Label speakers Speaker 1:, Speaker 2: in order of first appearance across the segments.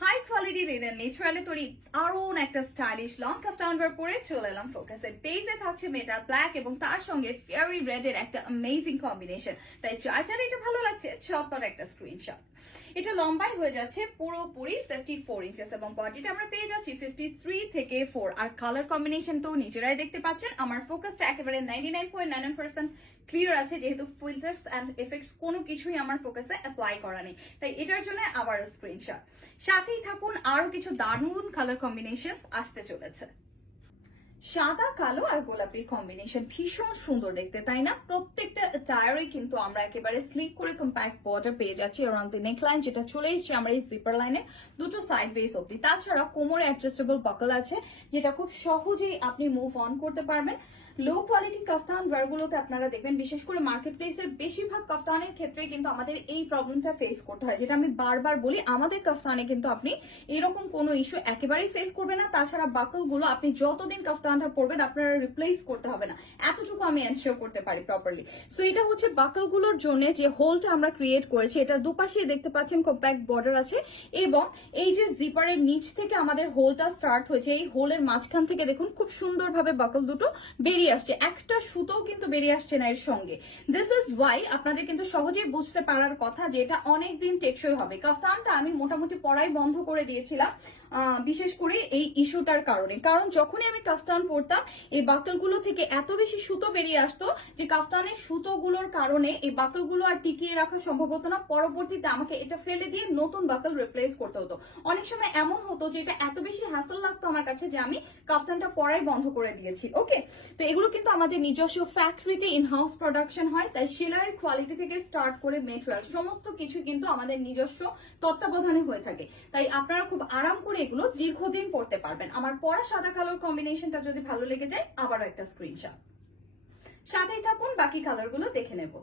Speaker 1: High quality linen naturally তৈরি দারুণ একটা স্টাইলিশ লং কাফটাউন ওয়ার পরে চলে এলাম ফোকাস এর পেজে থাকছে মেটাল ব্ল্যাক এবং তার সঙ্গে ফেয়ারি রেড এর একটা অ্যামেজিং কম্বিনেশন তাই চার চার এটা ভালো লাগছে চপার একটা স্ক্রিনশট এটা লম্বাই হয়ে যাচ্ছে পুরোপুরি ফিফটি ফোর ইঞ্চেস এবং বডিটা আমরা পেয়ে যাচ্ছি ফিফটি থ্রি থেকে ফোর আর কালার কম্বিনেশন তো নিজেরাই দেখতে পাচ্ছেন। আমার ফোকাসটা একেবারে ninety nine point nine percent clear আছে, যেহেতু ফিল্টার্স অ্যান্ড এফেক্টস কোনো কিছুই আমার ফোকাসে অ্যাপ্লাই করা নেই। তাই এটার জন্য আবার স্ক্রিনশট সাথেই থাকুন আরও কিছু দারুণ কালার কম্বিনেশন আসতে চলেছে। সাদা, কালো আর গোলাপির কম্বিনেশন ভীষণ সুন্দর দেখতে, তাই না? প্রত্যেকটা টায়ারে কিন্তু আমরা একেবারে স্লিক করে কম্প্যাক্ট বর্ডার পেয়ে যাচ্ছি অ্যারাউন্ড দি নেকলাইন যেটা চলে এসেছে আমরা এই জিপার লাইনে দুটো সাইড বেস অব্দি তাছাড়া কোমরে অ্যাডজাস্টেবল বাকল আছে, যেটা খুব সহজেই আপনি মুভ অন করতে পারবেন। লো কোয়ালিটি কাফতান ওয়ারগুলোতে আপনারা দেখবেন, বিশেষ করে মার্কেট প্লেসের বেশিরভাগ কাফতানের ক্ষেত্রে কিন্তু আমাদের এই প্রবলেমটা ফেস করতে হয়, যেটা আমি বারবার বলি, আমাদের কাফতানে কিন্তু আপনি এরকম কোনো ইস্যু একেবারেই ফেস করবে না। তাছাড়া বাকলগুলো আপনি যতদিন কাফতানটা পরবেন আপনারা রিপ্লেস করতে হবে না। এতটুকু আমি এনশিওর করতে পারি প্রপারলি সো এটা হচ্ছে বাকলগুলোর জন্য যে হোলটা আমরা ক্রিয়েট করেছি, এটার দুপাশে দেখতে পাচ্ছেন কম্প্যাক্ট বর্ডার আছে এবং এই যে জিপারের নিচ থেকে আমাদের হোলটা স্টার্ট হয়েছে, এই হোলের মাঝখান থেকে দেখুন খুব সুন্দরভাবে বাকল দুটো বেরিয়ে আসছে। একটা সুতোও কিন্তু বেরিয়ে আসছে না এর সঙ্গে। দিস ইজ ওয়াই আপনাদের কিন্তু সহজেই বুঝতে পারার কথা যে এটা অনেকদিন টেকসই হবে। কাফতানটা আমি মোটামুটি পড়াই বন্ধ করে দিয়েছিলাম বিশেষ করে এই ইস্যুটার কারণে। কারণ যখনই আমি কাফতান পরতাম এই বাকলগুলো থেকে এত বেশি সুতো বেরিয়ে আসতো যে কাফতানের সুতোগুলোর কারণে এই বাকলগুলো আর টিকিয়ে রাখা সম্ভব হতো না। পরবর্তীতে আমাকে এটা ফেলে দিয়ে নতুন বাকল রিপ্লেস করতে হতো। অনেক সময় এমন হতো যে এটা এত বেশি হ্যাসেল লাগতো আমার কাছে যে আমি কাফতানটা পরাই বন্ধ করে দিয়েছি। ওকে তো এগুলো কিন্তু আমাদের নিজস্ব ফ্যাক্টরিতে ইন হাউস প্রোডাকশন হয়, তাই সেলাইয়ের কোয়ালিটি থেকে স্টার্ট করে মেটেরিয়াল সমস্ত কিছু কিন্তু আমাদের নিজস্ব তত্ত্বাবধানে হয়ে থাকে। তাই আপনারা খুব আরাম করে এগুলো দীর্ঘদিন পড়তে পারবেন। আমার পরা সাদা কালোর কম্বিনেশনটা যদি ভালো লেগে যায় আবারও একটা স্ক্রিনশট সাথেই থাকুন বাকি কালারগুলো দেখে নেব।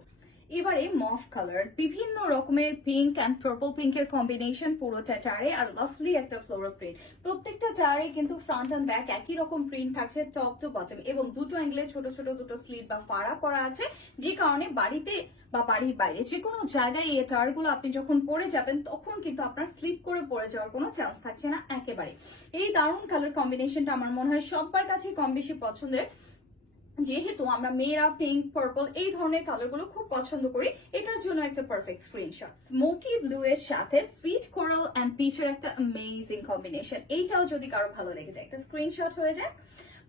Speaker 1: এবারে মফ কালার বিভিন্ন রকমের পিঙ্ক অ্যান্ড পার্পল পিঙ্কের কম্বিনেশন পুরোটা টারে আর লাভলি একটা ফ্লোরাল প্রিন্ট প্রত্যেকটা টারে কিন্তু ফ্রন্ট অ্যান্ড ব্যাক একই রকম প্রিন্ট থাকছে টপ টু বটম এবং দুটো অ্যাঙ্গেলে ছোট ছোট দুটো স্লিভ বা ফাড়া করা আছে, যে কারণে বাড়িতে বা বাড়ির বাইরে যে কোনো জায়গায় এই টায়ারগুলো আপনি যখন পরে যাবেন, তখন কিন্তু আপনার স্লিপ করে পড়ে যাওয়ার কোনো চান্স থাকছে না একেবারে। এই দারুণ কালার কম্বিনেশনটা আমার মনে হয় সবার কাছেই কম বেশি পছন্দের। যেহেতু আমরা মেয়েরা পিঙ্ক পার্পল এই ধরনের কালারগুলো খুব পছন্দ করি, এটার জন্য একটা পারফেক্ট স্ক্রিনশট স্মোকি ব্লু এর সাথে সুইট কোরাল অ্যান্ড পিচের একটা অ্যামেজিং কম্বিনেশন এইটাও যদি কারও ভালো লেগে যায়, একটা স্ক্রিনশট হয়ে যায়।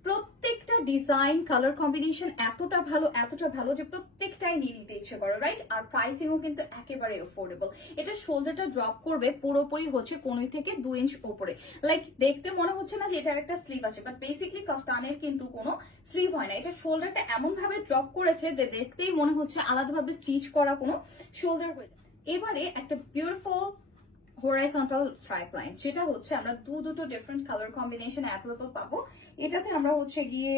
Speaker 1: প্রত্যেকটা ডিজাইন কালার কম্বিনেশন এতটা ভালো এতটা ভালো যে প্রত্যেকটাই নিয়ে নিতে ইচ্ছে করে রাইট আর প্রাইসিংও কিন্তু একেবারে অ্যাফোর্ডেবল এটা শোল্ডারটা ড্রপ করবে, পুরোপুরি হচ্ছে পনেরো থেকে দু ইঞ্চ ওপরে। লাইক দেখতে মনে হচ্ছে না যে এটার একটা স্লিভ আছে বাট বেসিকলি কাফতানের কিন্তু কোনো স্লিভ হয় না। এটা শোল্ডারটা এমন ভাবে ড্রপ করেছে যে দেখতেই মনে হচ্ছে আলাদাভাবে স্টিচ করা কোনো শোল্ডার হয়ে যায়। এবারে একটা বিউটিফুল হোরাইজন্টাল স্ট্রাইপ লাইন যেটা হচ্ছে আমরা দু দুটো ডিফারেন্ট কালার কম্বিনেশন অ্যাভেলেবল পাবো। এটাতে আমরা হচ্ছে গিয়ে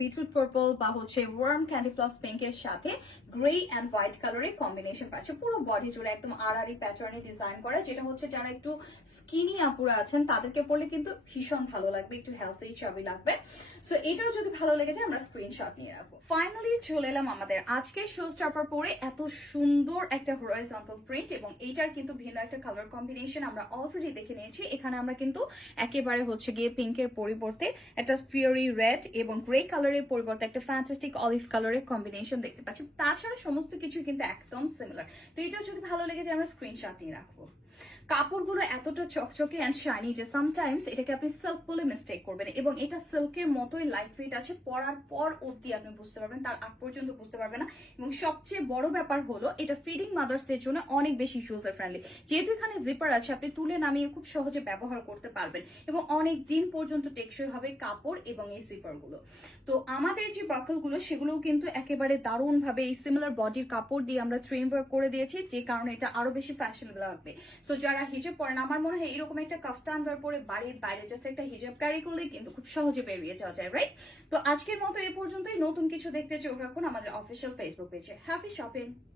Speaker 1: বিটরুট পার্পল বা হচ্ছে ওয়ার্ম ক্যান্ডি ফ্লস পিঙ্কের সাথে গ্রে অ্যান্ড হোয়াইট কালারের কম্বিনেশন পাচ্ছে। পুরো বডি জুড়ে একদম আড়াআড়ি প্যাটার্নে ডিজাইন করা, যেটা হচ্ছে যারা একটু স্কিনি আপুরা আছেন, তাদেরকে পরলে কিন্তু ভীষণ ভালো লাগবে, একটু হেলথি ছবি লাগবে। সো এটাও যদি ভালো লেগে যায়, আমরা স্ক্রিনশট নিয়ে রাখব। ফাইনালি চলে এলাম আমাদের আজকের শো স্টাপার পরে এত সুন্দর একটা হরাইজন্টাল প্রিন্ট এবং এইটার কিন্তু ভিন্ন একটা কালার কম্বিনেশন আমরা অলরেডি দেখে নিয়েছি। এখানে আমরা কিন্তু একেবারে হচ্ছে গিয়ে পিঙ্কের পরিবর্তে একটা ফিওরি রেড এবং গ্রে কালারের পরিবর্তে একটা ফ্যান্টাস্টিক অলিভ কালারের কম্বিনেশন দেখতে পাচ্ছি। তাছাড়া সমস্ত কিছু কিন্তু একদম সিমিলার তো এটা যদি ভালো লেগে যায়, আমরা স্ক্রিনশট নিয়ে রাখব। কাপড়গুলো এতটা চকচকে অ্যান্ড শাইনি যে সামটাইমস এটাকে আপনি সিল্ক বলে মিস্টেক করবেন এবং এটা সিল্কের মতোই লাইট ওয়েট আছে, পরার পর অবধি আপনি বুঝতে পারবেন, তার আগ পর্যন্ত বুঝতে পারবেন না। এবং সবচেয়ে বড় ব্যাপার হলো, এটা ফিডিং মাদার্সদের জন্য অনেক বেশি ইউজার ফ্রেন্ডলি যেহেতু এখানে জিপার আছে, আপনি তুলে নামিয়ে খুব সহজে ব্যবহার করতে পারবেন এবং অনেক দিন পর্যন্ত টেকসই হবে কাপড় এবং এই জিপারগুলো তো আমাদের যে বাকলগুলো সেগুলোও কিন্তু একেবারে দারুণভাবে এই সিমিলার বডির কাপড় দিয়ে আমরা ট্রেন ওয়ার্ক করে দিয়েছি, যে কারণে এটা আরও বেশি ফ্যাশনেবল লাগবে। সো যারা হিজাব পরেন আমার মনে হয় এরকম একটা কাফতান বার পরে বাড়ির বাইরে জাস্ট একটা হিজাব ক্যারি করলেই কিন্তু খুব সহজে বেরিয়ে যাওয়া যায় রাইট তো আজকের মতো এ পর্যন্তই। নতুন কিছু দেখতে চোখ রাখুন আমাদের অফিসিয়াল ফেসবুক পেজে হ্যাপি শপিং।